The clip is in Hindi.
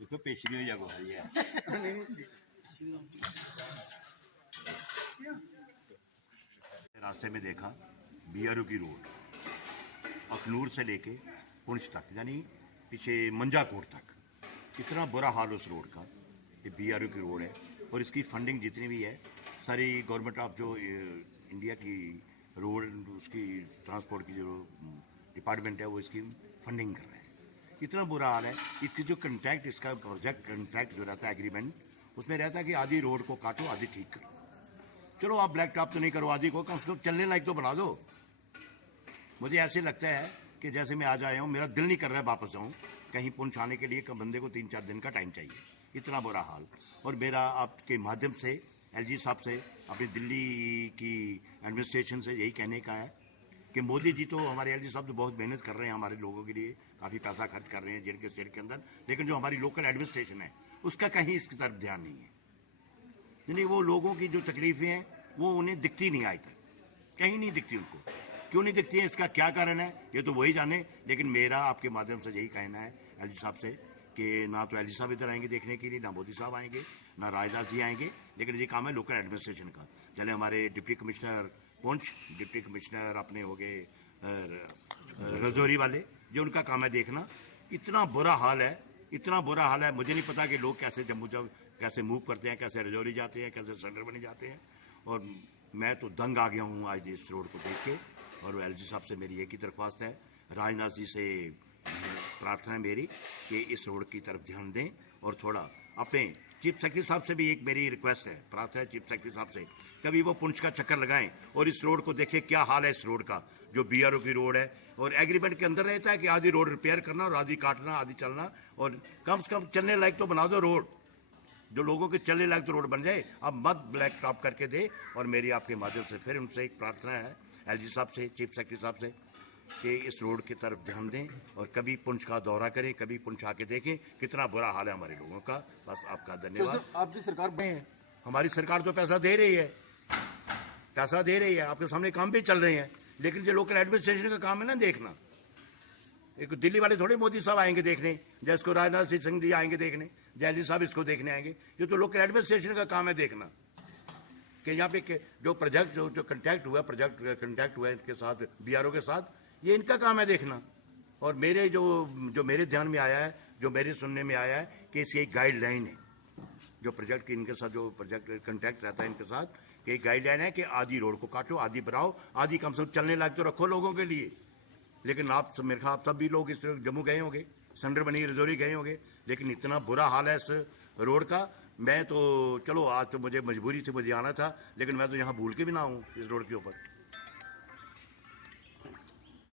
देखो पेशरी हो जाएगा भाई है। रास्ते में देखा बीआरओ की रोड अखनूर से लेके पुंछ तक यानी पीछे मंजाकोट तक इतना बुरा हाल उस रोड का। ये बीआरओ की रोड है और इसकी फंडिंग जितनी भी है सारी गवर्नमेंट ऑफ जो इंडिया की रोड उसकी ट्रांसपोर्ट की जो डिपार्टमेंट है वो इसकी फंडिंग कर रहे हैं। इतना बुरा हाल है। इसकी जो कंट्रैक्ट इसका प्रोजेक्ट कंट्रैक्ट जो रहता है एग्रीमेंट उसमें रहता है कि आधी रोड को काटो आधी ठीक करो। चलो आप ब्लैक टॉप तो नहीं करो, आधी को कम से कम चलने लायक तो बना दो। मुझे ऐसे लगता है कि जैसे मैं आज आया हूँ मेरा दिल नहीं कर रहा है वापस आऊँ कहीं पुंछ आने के लिए। बंदे को 3-4 दिन का टाइम चाहिए, इतना बुरा हाल। और मेरा आपके माध्यम से एलजी साहब से अपनी दिल्ली की एडमिनिस्ट्रेशन से यही कहने का है कि मोदी जी तो हमारे एलजी साहब तो बहुत मेहनत कर रहे हैं हमारे लोगों के लिए, काफ़ी पैसा खर्च कर रहे हैं जेल के स्टेट के अंदर, लेकिन जो हमारी लोकल एडमिनिस्ट्रेशन है उसका कहीं इसकी तरफ ध्यान नहीं है। यानी वो लोगों की जो तकलीफें हैं वो उन्हें दिखती नहीं आज तक, कहीं नहीं दिखती उनको। क्यों नहीं दिखती है, इसका क्या कारण है ये तो वही जाने। लेकिन मेरा आपके माध्यम से यही कहना है एलजी साहब से कि ना तो एलजी साहब इधर आएंगे देखने के लिए, ना मोदी साहब आएंगे, ना राजदास जी आएंगे, लेकिन ये काम है लोकल एडमिनिस्ट्रेशन का। चले हमारे deputy commissioner Poonch, deputy commissioner अपने हो गए रजौरी वाले, जो उनका काम है देखना। इतना बुरा हाल है, इतना बुरा हाल है। मुझे नहीं पता कि लोग कैसे जम्मू जब कैसे मूव करते हैं, कैसे रजौरी जाते हैं, कैसे सेंटर बने जाते हैं। और मैं तो दंग आ गया हूँ आज इस रोड को देख के। और एलजी साहब से मेरी एक ही दरख्वास्त है, राजनाथ जी से प्रार्थना है मेरी कि इस रोड की तरफ ध्यान दें और थोड़ा अपने चीफ सेक्रेटरी साहब से भी एक मेरी रिक्वेस्ट है, प्रार्थना है चीफ सेक्रेटरी साहब से, कभी वो पुंछ का चक्कर लगाएं और इस रोड को देखें क्या हाल है इस रोड का, जो बीआरओ की रोड है। और एग्रीमेंट के अंदर रहता है कि आधी रोड रिपेयर करना और आधी काटना, आधी चलना, और कम से कम चलने लायक तो बना दो रोड, जो लोगों के चलने लायक तो रोड बन जाए। अब मत ब्लैक टॉप करके दे। और मेरी आपके माध्यम से फिर उनसे एक प्रार्थना है एलजी साहब से, चीफ सेक्रेटरी साहब से, कि इस रोड की तरफ ध्यान दें और कभी पुंछ का दौरा करें, कभी पुंछ आके देखें कितना बुरा हाल है हमारे लोगों का। बस आपका धन्यवाद। तो आपकी सरकार है, हमारी सरकार तो पैसा दे रही है, पैसा दे रही है, आपके सामने काम भी चल रहे हैं, लेकिन जो लोकल एडमिनिस्ट्रेशन का काम है ना देखना। एक दिल्ली वाले थोड़े मोदी साहब आएंगे देखने, जैसे राजनाथ सिंह जी आएंगे देखने, जयली साहब इसको देखने आएंगे। ये तो लोकल एडमिनिस्ट्रेशन का काम है देखना कि यहाँ पे जो प्रोजेक्ट जो कंट्रैक्ट हुआ, प्रोजेक्ट कंट्रैक्ट हुआ इनके साथ बीआरओ के साथ, ये इनका काम है देखना। और मेरे जो मेरे ध्यान में आया है, जो मेरे सुनने में आया है कि इसकी एक गाइडलाइन है जो प्रोजेक्ट की इनके साथ जो प्रोजेक्ट कंट्रैक्ट रहता है इनके साथ, कि एक गाइडलाइन है कि आधी रोड को काटो, आधी बनाओ, आधी कम से कम चलने लायक तो रखो लोगों के लिए। लेकिन आप मेरे ख्याल आप सब भी लोग इस जम्मू गए होंगे, संडर बनी रजौरी गए होंगे, लेकिन इतना बुरा हाल है इस रोड का। मैं तो चलो आज तो मुझे मजबूरी से मुझे आना था, लेकिन मैं तो यहाँ भूल के भी ना हूँ इस रोड के ऊपर।